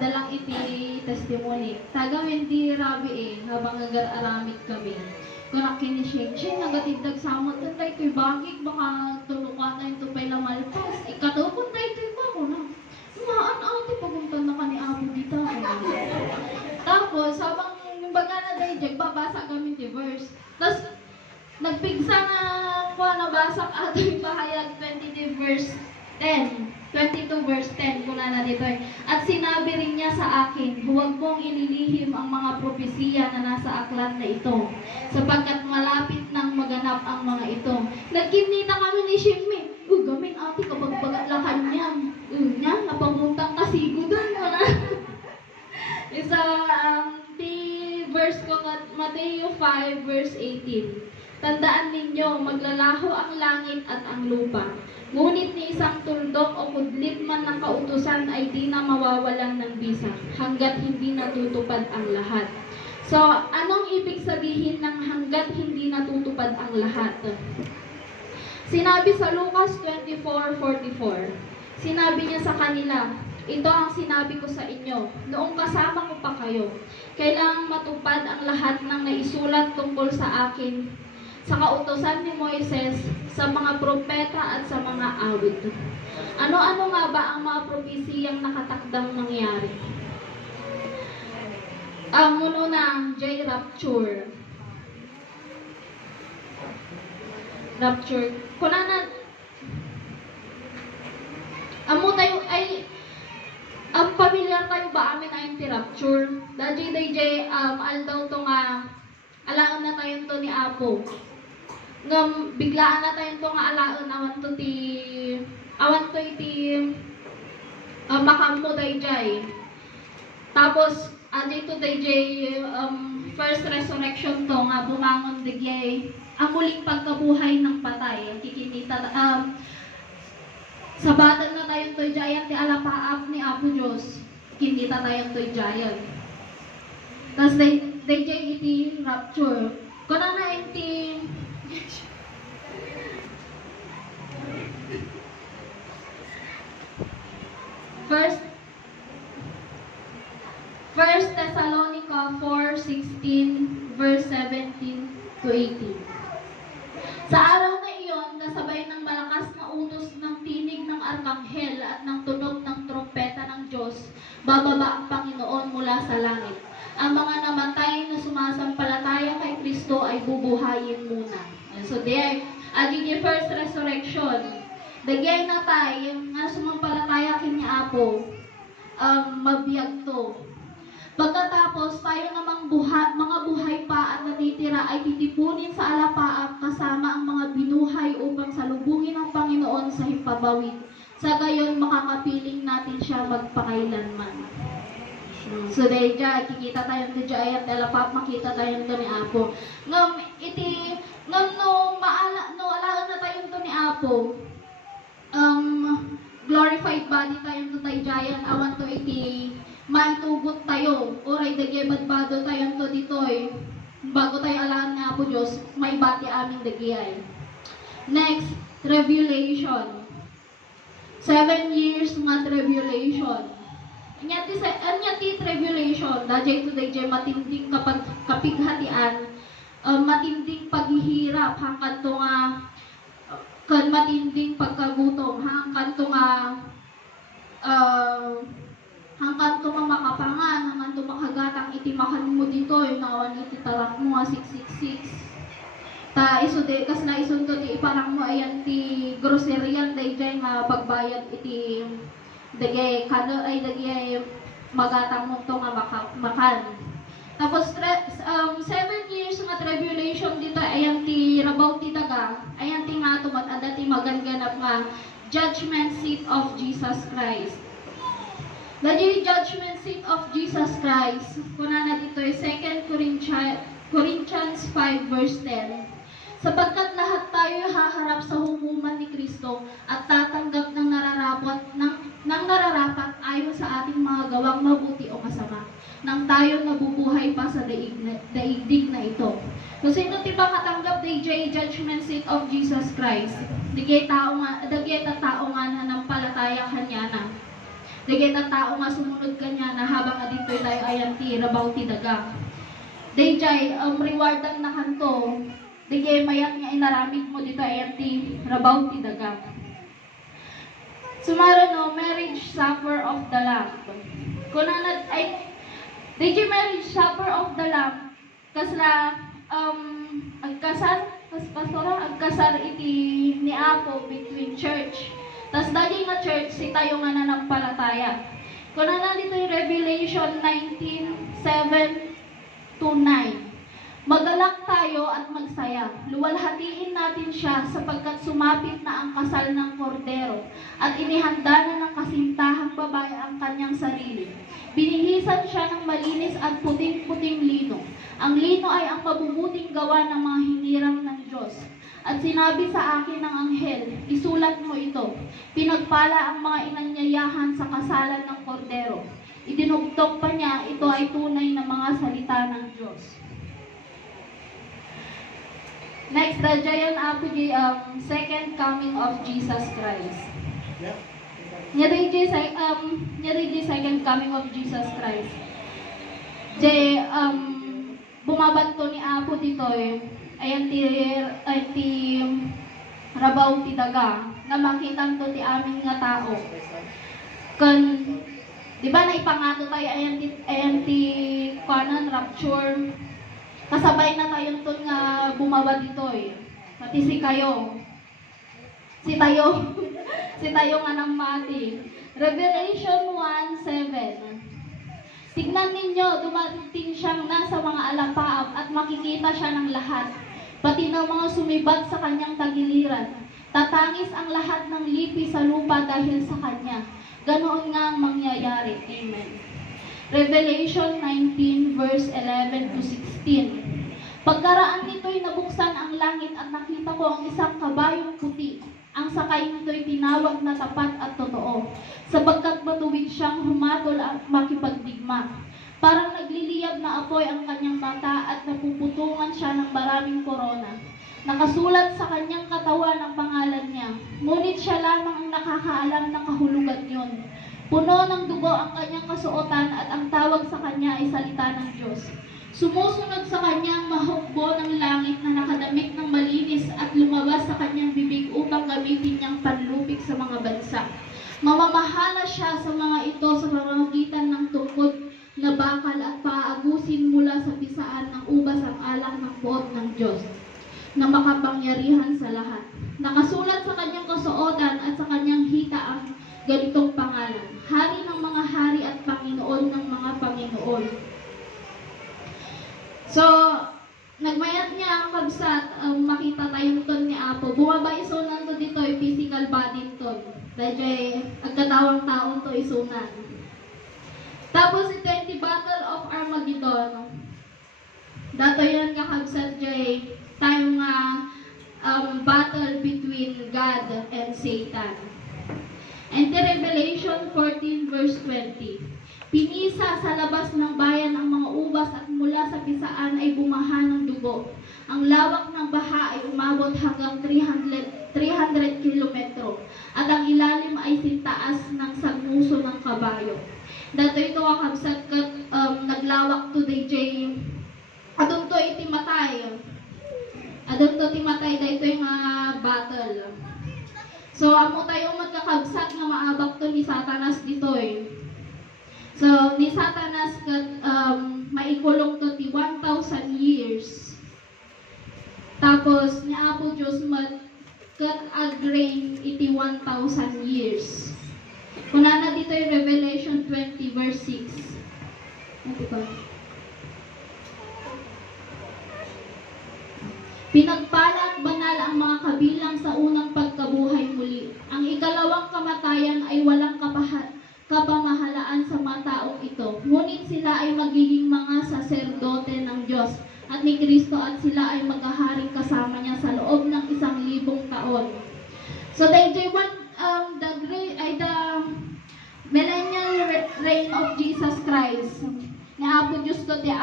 adalang iti testimony. Tagamin di rabi habang agar-aramid kami. Kung kinising nagatiddag samot kan tayo ito'y bagik, baka tulukan na ito pa'y lamalpas. Ikatupon tayo ito'y bako na. Maan ate, paguntan na ka ni Apo dito. Tapos, habang baga na dahil babasa kami ti verse. Tapos, nagpigsa na ko nabasa ato'y pahayag 22 verse 10. 22 verse 10 kuna na dito. At sinabi rin niya sa akin, huwag mong ililihim ang mga propesiya na nasa aklat na ito, sapagkat malapit nang maganap ang mga ito. Nagkinita kami ni Shimmy. Gamin ate kapag bagalakan niya. Niya, napamuntang kasigo doon. Wala. Isa, di verse ko, Mateo 5 verse 18. Tandaan ninyo, maglalaho ang langit at ang lupa. Ngunit ni isang tuldok o kudlit man ng kautusan ay di na mawawalan ng bisa hanggat hindi natutupad ang lahat. So, anong ibig sabihin ng hanggat hindi natutupad ang lahat? Sinabi sa Lucas 24:44, sinabi niya sa kanila, ito ang sinabi ko sa inyo, noong kasama ko pa kayo, kailangang matupad ang lahat ng naisulat tungkol sa akin sa kautusan ni Moises, sa mga propeta at sa mga awit. Ano-ano nga ba ang mga propesiyang nakatakdang mangyari? Muna na, Rapture. Rapture. Kunana, amo tayo ay pamilyar tayo ba amin ayon ti rapture? DJ aldaw to nga alaon na tayo to ni Apo. Ngam biglaan na tayo to nga alaon awan to iti makammo DJ. Tapos dito DJ first resurrection to nga bumangon DJ ang muling pagkabuhay ng patay. Kikinita sabatan na tayong toy giant ti alapaap ni Apo Diyos. Kinita tayong toy giant. Tapos DJ iti rapture. Kuna na iti First Thessalonica 4:16 verse 17 to 18. Sa araw na iyon, kasabay ng malakas na utos ng tinig ng arkanghel at ng tunog ng trompeta ng Diyos, bababa ang Panginoon mula sa langit. Ang mga namatay na sumasampalataya kay Kristo ay bubuhayin muna. So there, the first resurrection. Dagay na tayo, nga sumampalataya kanya Apo, mabiyag to. Pagkatapos, tayo namang mga buhay pa at natitira ay titipunin sa alapaap kasama ang mga binuhay upang salubungin ang Panginoon sa himpabawid. Sa gayon, makakapiling natin siya magpakailanman. So, dahil dyan, kikita tayo ng dyan at alapaap, makita tayo nito ni Apo. Ngam, alaan na tayo nito ni Apo, glorified body tayo nito tayo dyan, awan to iti maitugot tayo, oray dagay badbado tayo to ditoy. Bago tayo alaan nga po Diyos, may bati aming dagay. Next, tribulation. 7 years nga tribulation. Anyati tribulation, dajay to dajay matinding kapighatian, matinding paghihirap, hanggang to nga matinding pagkagutom, hanggang to nga hanggang makapangan, hanggang makagatang itimakan mo dito, yung nawan iti talak mo, 666. Kas na isunto ti iparang mo, ayan ti groceryan, dayjay nga pagbayad iti dagay, kano ay dagay magatang mo to nga makan. Tapos, 7 years nga tribulation dito, ayan ti rabaw ti daga, ayan ti nga tumat, ada ti maganganap nga judgment seat of Jesus Christ. The judgment seat of Jesus Christ, kuna na dito ay 2 Corinthians 5 verse 10. Sapagkat lahat tayo haharap sa hukuman ni Kristo at tatanggap ng nararapat ayon sa ating mga gawang mabuti o masama, nang tayo nabubuhay pa sa daigdig na ito. So, sino ti ba katanggap DJ judgment seat of Jesus Christ? Dagay tao nga na ng palataya kanya na. Dagay ta tao nga sumunod kanya na habang adito tayo ayan ti rabaw ti daga. Dayjay rewardan na kanto. Dagay mayat nga inaramid mo dito ayan ti rabaw ti daga. Sumaro no, marriage supper of the Lamb. Kunanad ay dayjay marriage supper of the Lamb kasla agkasar iti ni Apo between church. Tas daging nga church si tayo nga nanampalataya. Kunana dito yung Revelation 19:7-9. Magalak tayo at magsaya. Luwalhatiin natin siya sapagkat sumapit na ang kasal ng kordero at inihanda na ng kasintahang babae ang kanyang sarili. Binihisan siya ng malinis at puting-puting lino. Ang lino ay ang mabubuting gawa ng mga hinirang ng Diyos. At sinabi sa akin ng anghel, isulat mo ito. Pinagpala ang mga inanyayahan sa kasalan ng kordero. Idinugtong pa niya, ito ay tunay na mga salita ng Diyos. Next, dayan ako di second coming of Jesus Christ. Nyari di second coming of Jesus Christ. Bumabanto ni Apo dito ayan ti rabaw ti daga nga makitan to ti aming nga tao. Kan di ba naipangato tayo ayan ti kanan rapture. Kasabay na tayo to nga bumaba dito pati si kayo. Si tayo nga nang mati. Revelation 1:7. Tignan ninyo, dumating siyang nasa mga alapaap at makikita siya ng lahat, pati ng mga sumibat sa kanyang tagiliran. Tatangis ang lahat ng lipi sa lupa dahil sa kanya. Ganoon nga ang mangyayari. Amen. Revelation 19:11-16. Pagkaraan nito'y nabuksan ang langit at nakita ko ang isang kabayong puti. Ang sakay nito'y tinawag na tapat at totoo, sapagkat matuwid siyang humatol at makipagdigma. Parang nagliliyab na apoy ang kanyang mata at napuputungan siya ng maraming korona. Nakasulat sa kanyang katawan ang pangalan niya, ngunit siya lamang ang nakakaalam ng kahulugan yon. Puno ng dugo ang kanyang kasuotan at ang tawag sa kanya ay salita ng Diyos. Sumusunod sa kanyang mahukbo ng langit na nakadamit ng malinis at lumabas sa kanyang bibig upang gamitin niyang panlupig sa mga bansa. Mamamahala siya sa mga ito sa pamamagitan ng tungkod na bakal at paagusin mula sa pisaan ng ubas ang alak ng buot ng Diyos na makapangyarihan sa lahat. Nakasulat sa kanyang kasuotan at sa kanyang hita ang ganitong pangalan, Hari ng mga hari at Panginoon ng mga Panginoon. So, nagmayat niya ang kabsat, makita tayo ton ni Apo. Bumaba isunan to dito, physical body to. Dahil agkatawang taon to isunan. Tapos ito yung Battle of Armageddon. Dato yan kakabsat jay tayo nga battle between God and Satan. And the Revelation 14:20. Pinisa sa labas ng bayan ang mga ubas at mula sa pisaan ay bumaha ng dugo. Ang lawak ng baha ay umabot hanggang 300 kilometro at ang ilalim ay sintaas ng sagmuso ng kabayo. Dato ito kakabsat naglawak to DJ. Adun to itimatay. Adun to timatay dahito yung battle. So amo tayo magkakabsat nga maabak to ni Satanas dito So, ni Satanas maikulong to ti 1,000 years. Tapos, ni Apo Diyos mag-kat-agrain iti 1,000 years. Kunana dito yung Revelation 20:6. Ito ba? Pinagpala at banal ang mga kabilang sa unang pagkabuhay muli. Ang ikalawang kamatayan ay walang kapamahalaan sa mga taong ito. Ngunit sila ay magiging mga saserdote ng Diyos at ni Kristo at sila ay maghaharing kasama niya sa loob ng 1,000 taon. So the millennial reign of Jesus Christ. Ni Apo Diyos to ti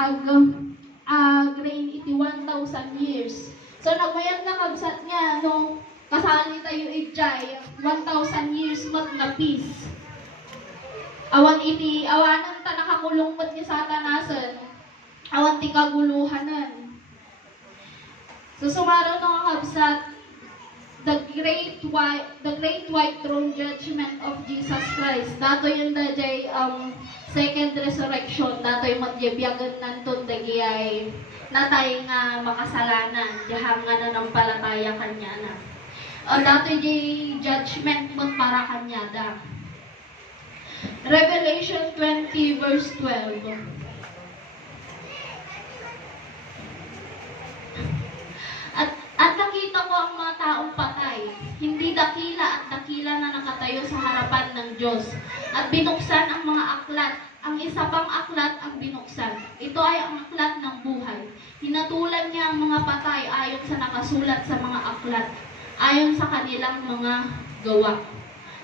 reign iti 1,000 years. So nagmayat na kabsat niya nung kasali tayo ijay 1,000 years mat na peace. awanan ta nakakulungkot ni Satanasan, awan ti kaguluhanan. So sumaro no nga kabsat, the great white throne judgment of Jesus Christ. Dato yun dajay second resurrection, dato yung matyabiyagan nanton dagiyay natay nga makasalanan, dihang nga nanampalataya kanya na. Dato yung judgment mo para kanya da. Revelation 20 verse 12. At nakita ko ang mga taong patay, hindi dakila at dakila na nakatayo sa harapan ng Diyos. At binuksan ang mga aklat. Ang isa pang aklat ang binuksan. Ito ay ang aklat ng buhay. Hinatulan niya ang mga patay ayon sa nakasulat sa mga aklat, ayon sa kanilang mga gawa.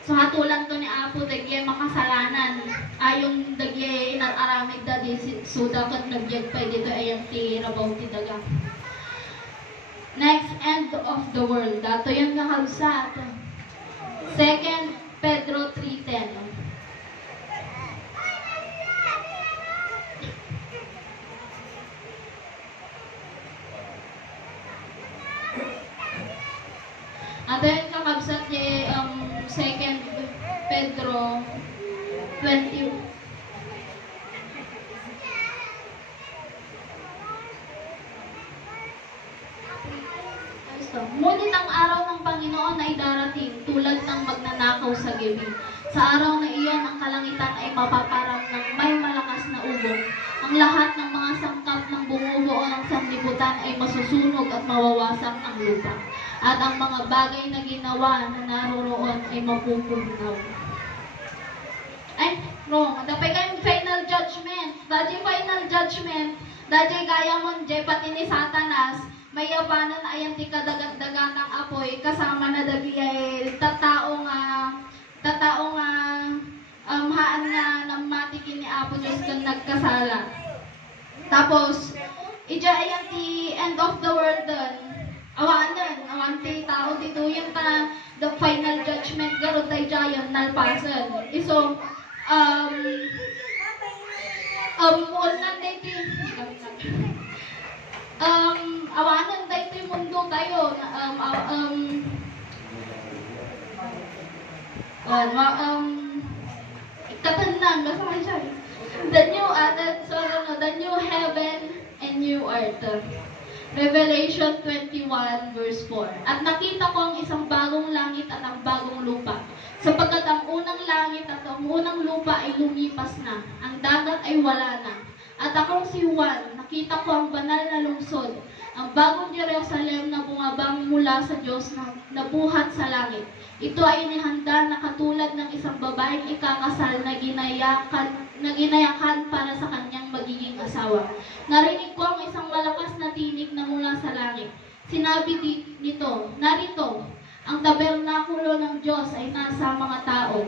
So hatulan to ni Apo dagye makasalanan ayon dagye inararamid da di suda ket nagyag pa dito ayang ti rabaw ti daga. Next, end of the world. Dato yung nakalsat. 2 Pedro 3:10. Ato yung kakabsat ni 2 Pedro 20. Ngunit ang araw ng Panginoon ay darating tulad ng magnanakaw sa gabi. Sa araw na iyon, ang kalangitan ay mapaparang ng may malakas na ugong. Ang lahat ng mga sangkap ng bumubuo ng sanlibutan ay masusunog at mawawasak ang lupa. At ang mga bagay na ginawa na naroroon ay mapupunaw. Ay, wrong. Dapay kayong final judgment. Dadi final judgment. Dadi gaya mo, pati ni Satanas. May yapanan ayan ti kadagat-dagatang apoy kasama na dagi ay tatao nga haan nga namati kini Apo Diyos kang nagkasala. Tapos ija ayan ti end of the world dun. Awan ti tao ti tuyan ta the final judgment garod tay jayon nalpasan. Iso ulan day ti awanan tayo ito'y mundo tayo. Katandang, kasama siya. The new heaven and new earth. Revelation 21 verse 4. At nakita ko ang isang bagong langit at ang bagong lupa. Sapagkat ang unang langit at ang unang lupa ay lumipas na. Ang dagat ay wala na. At akong si Juan, nakita ko ang banal na lungsod, ang bagong Jerusalem na bumabang mula sa Diyos na nabuhat sa langit. Ito ay inihanda na katulad ng isang babaeng ikakasal na ginayakan para sa kanyang magiging asawa. Narinig ko ang isang malakas na tinig na mula sa langit. Sinabi nito, narito, ang tabernakulo ng Diyos ay nasa mga tao.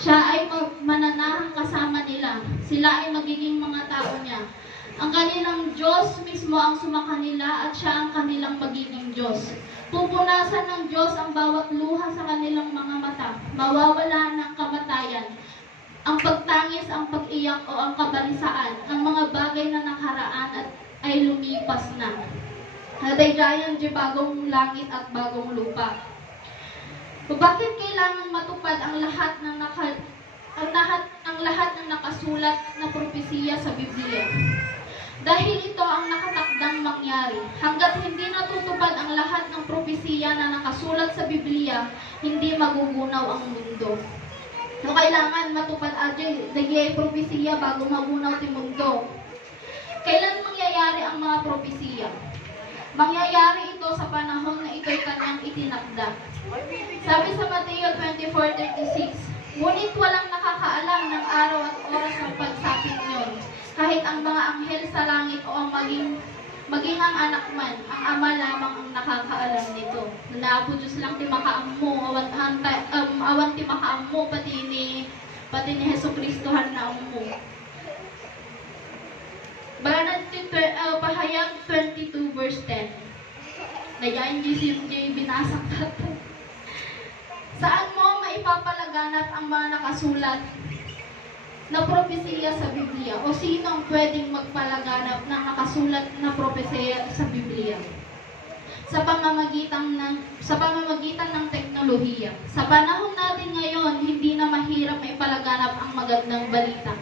Siya ay mananahang kasama nila. Sila ay magiging mga tao niya. Ang kanilang Diyos mismo ang sumakanila at siya ang kanilang magiging Diyos. Pupunasan ng Diyos ang bawat luha sa kanilang mga mata. Mawawala ng kamatayan, ang pagtangis, ang pag-iyak o ang kabalisaan. Ang mga bagay na nakaraan at ay lumipas na. Nadaydayan di bagong langit at bagong lupa. Bakit kailangan matupad ang lahat ng nakasulat na propesiya sa Biblia? Dahil ito ang nakatakdang mangyari. Hanggat hindi natutupad ang lahat ng propesiya na nakasulat sa Biblia, hindi magugunaw ang mundo. So, kailangan matupad dagay propesiya bago magunaw ti mundo. Kailan mangyayari ang mga propesiya? Mangyayari ito sa panahon na ito'y kanyang itinakda. Sabi sa Mateo 24:36, ngunit walang nakakaalam ng araw at oras ng pagsapit niyon, kahit ang mga anghel sa langit o ang maging ang anak man, ang Ama lamang ang nakakaalam nito. Naapo Diyos lang ti makaammo, awan ti makaammo, pati ni Hesus Kristo han na ammo. Banat Pahayag 22 verse 10. Nayain GCMJ binasak natin. Saan mo maipapalaganap ang mga nakasulat na propesiya sa Biblia o sino ang pwedeng magpalaganap ng nakasulat na propesiya sa Biblia? Sa pamamagitan ng teknolohiya. Sa panahon natin ngayon, hindi na mahirap may palaganap ang magandang balita.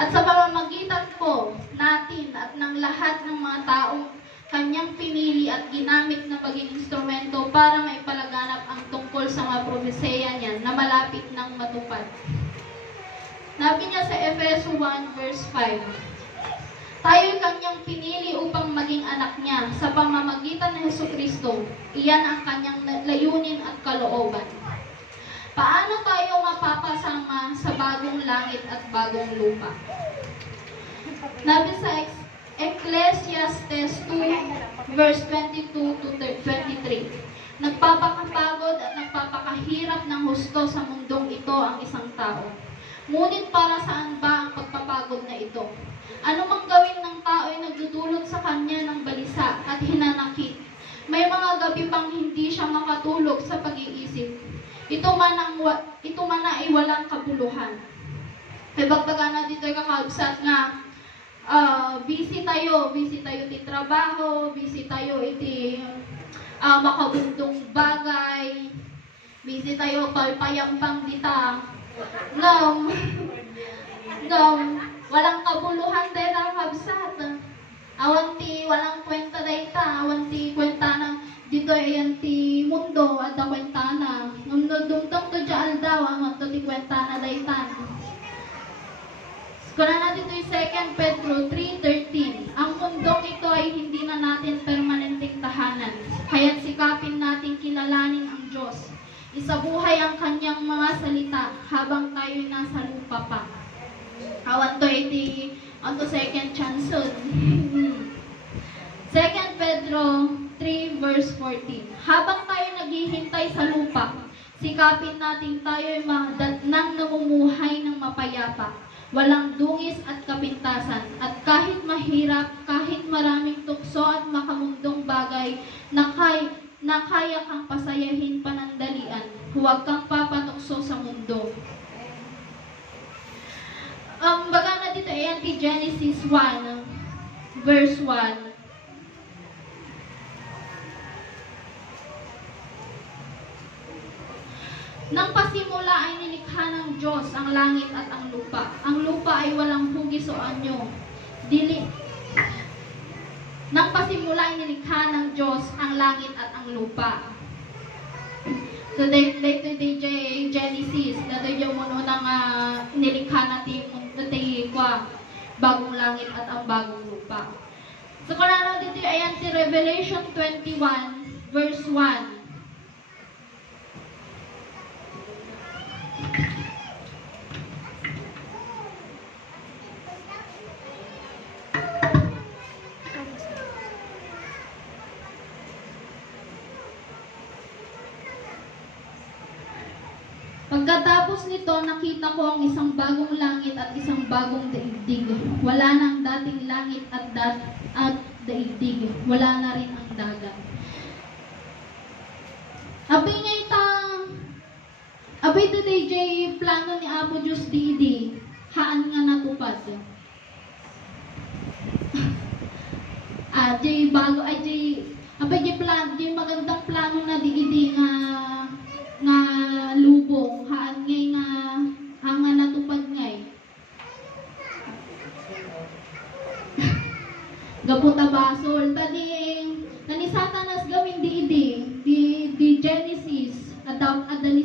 At sa pamamagitan ko, natin at ng lahat ng mga taong kanyang pinili at ginamit na maging instrumento para maipalaganap ang tungkol sa mga propesiya niya na malapit ng matupad. Sabi niya sa Efeso 1 verse 5, tayo'y kanyang pinili upang maging anak niya sa pamamagitan ng Hesukristo. Iyan ang kanyang layunin at kalooban. Paano tayo mapapasama sa bagong langit at bagong lupa? Sabi sa Ecclesiastes 2 verse 22 to 23, nagpapakapagod at nagpapakahirap ng husto sa mundong ito ang isang tao. Ngunit para saan ba ang pagpapagod na ito? Ano mang gawin ng tao ay nagdudulot sa kanya ng balisa at hinanakit. May mga gabi pang hindi siya makatulog sa pag-iisip. Ito man ay walang kabuluhan. Ibagbaga na dito ay kakabsat nga, busy tayo ti trabaho, busy tayo iti makabundong bagay, busy tayo payampang dita. Walang kabuluhan dahil ang kabsat. Awanti, walang kwenta dayta. Awanti, kwenta na dito ayan ti mundo at da kwenta na. Nung dumtong to dyan daw, ang ito ti kwenta na dayta. Kuna natin ito yung 2 Pedro 3:13. Ang mundong ito ay hindi na natin permanenteng tahanan. Kaya't sikapin natin kilalanin ang Diyos. Isabuhay ang kanyang mga salita habang tayo'y nasa lupa pa. Awan to iti, ang to second chance. 2 Pedro 3 verse 14. Habang tayo naghihintay sa lupa, sikapin natin tayo'y nang namumuhay ng mapayapa, walang dungis at kapintasan, at kahit mahirap, kahit maraming tukso at makamundong bagay na kaya kang pasayahin panandalian, huwag kang papatukso sa mundo. Baga na dito ayan ti Genesis 1 verse 1. Nang pasimula ay nilikha ng Diyos ang langit at ang lupa. Ang lupa ay walang hugis o anyo. Nang pasimula ay nilikha ng Diyos ang langit at ang lupa. So, dito Genesis, dito yung muno ng nilikha natin bagong langit at ang bagong lupa. So, kung ano dito, ayan si Revelation 21, verse 1. Pagkatapos nito, nakita ko ang isang bagong langit at isang bagong daigdig. Wala na ang dating langit at daigdig. Wala na rin ang dagat. Abay today, jay plano ni Apo Diyos Didi, haan nga natupad. Jay magandang plano na Didi nga lubong, haan ngay nga natupad ngay. Gaputa basol, tani Satanas gawin di Genesis, adani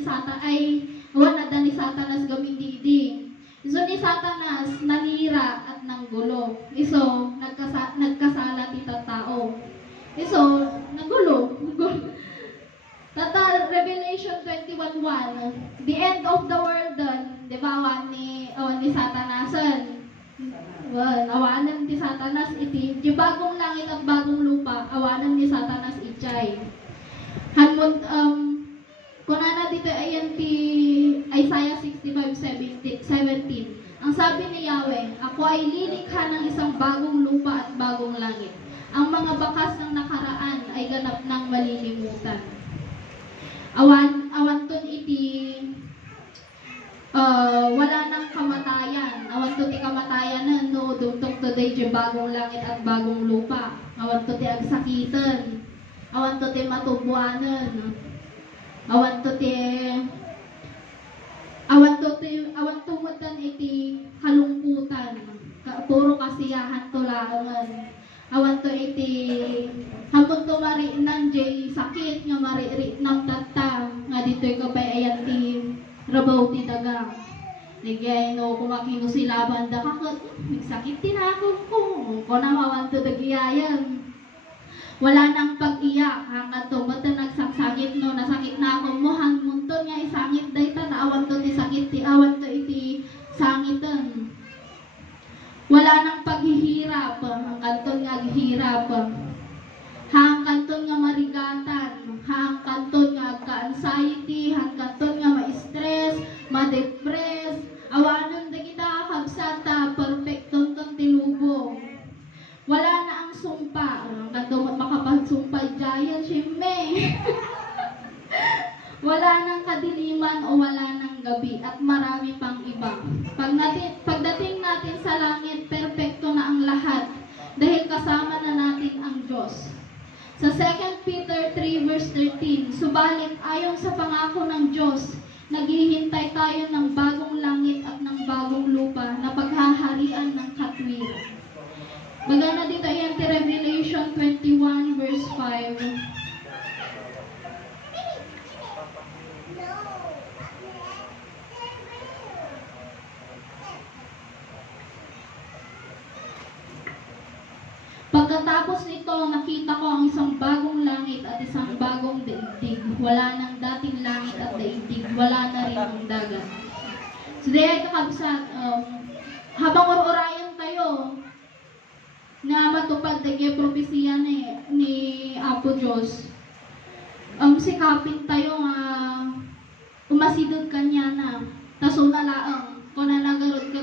Satanas gawin di. So ni Satanas nanira at nanggulo. Iso nagkasala ti tao. Iso nanggulo. Tata Revelation 21:1, the end of the world di ba ni Satanasan. Awanan ni Satanas iti, di bagong langit at bagong lupa, awanan ni Satanas ichay. Hanmon kunana dito ayan ti Isaiah 65:17. Ang sabi ni Yahweh, ako ay lilikha ng isang bagong lupa at bagong langit. Ang mga bakas ng nakaraan ay ganap ng malilimutan. Awanton iti wala nang kamatayan, katayanan no dugtong today di bagong langit at bagong lupa. Awan to ti agsakitan. Awan to ti matubuanan. Awan to mutan iti kalungkutan. Puro kasiyahan to laangan. Awan to iti hapon to mariinan jay sakit nga maririt ng tatta nga dito'y kapayayan ti rabaw ti dagang. Nagyay no kumakino sila banda kakot sakit tinakot ko na mawan to dagiyayan. Wala nang pag-iyak hanggang to ba't nagsakit no nasakit na ako mo hangmunton nga isangit dayta na awan to ti sakit ti awan to iti sangitan. Wala nang paghihirap hanggang to nga hirap. Hanggang to nga marigatan, hanggang to nga ka-anxiety, hanggang to nga ma-stress, ma-depress. Awanan da kita kabsata perfecton ton tilubong. Wala na ang sumpa. Hanggang to makapagsumpa jayan siyempre. Wala nang kadiliman o wala nang gabi at marami pang iba. Pagdating natin sa langit, perfecto na ang lahat dahil kasama na natin ang Diyos. Sa 2 Peter 3 verse 13, subalit ayon sa pangako ng Diyos, naghihintay tayo ng bagong langit at ng bagong lupa na paghaharian ng katwiran. Magana dito yan ti Revelation 21 verse 5. Pagkatapos nito, nakita ko ang isang bagong langit at isang bagong daigdig. Wala nang dating langit at daigdig. Wala na rin ang dagat. So, dahil kakabsat, habang orayan tayo, na matupad dagi propesiya ni Apo Diyos, sikapin tayo nga umasidod kanya na. Taso na laang, kung na nagarod ka